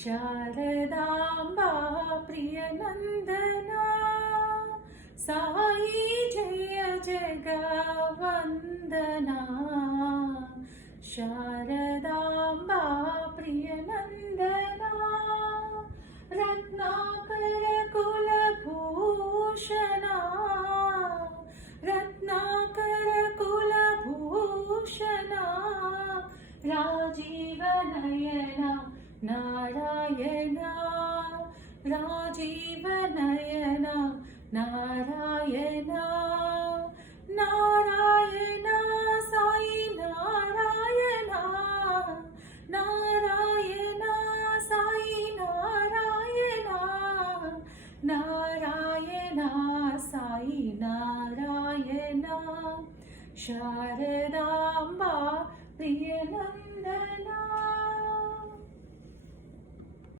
Sharadamba ప్రియనందనా Sai Jaya జగవందనా Sharadamba ప్రియనందనా Ratnakara కులభూషణా Ratnakara కులభూషణా రాజీవనయన Narayana రాజీవనయన Narayana Narayana Sai Narayana Narayana Sai Narayana Narayana Sai Narayana Sharada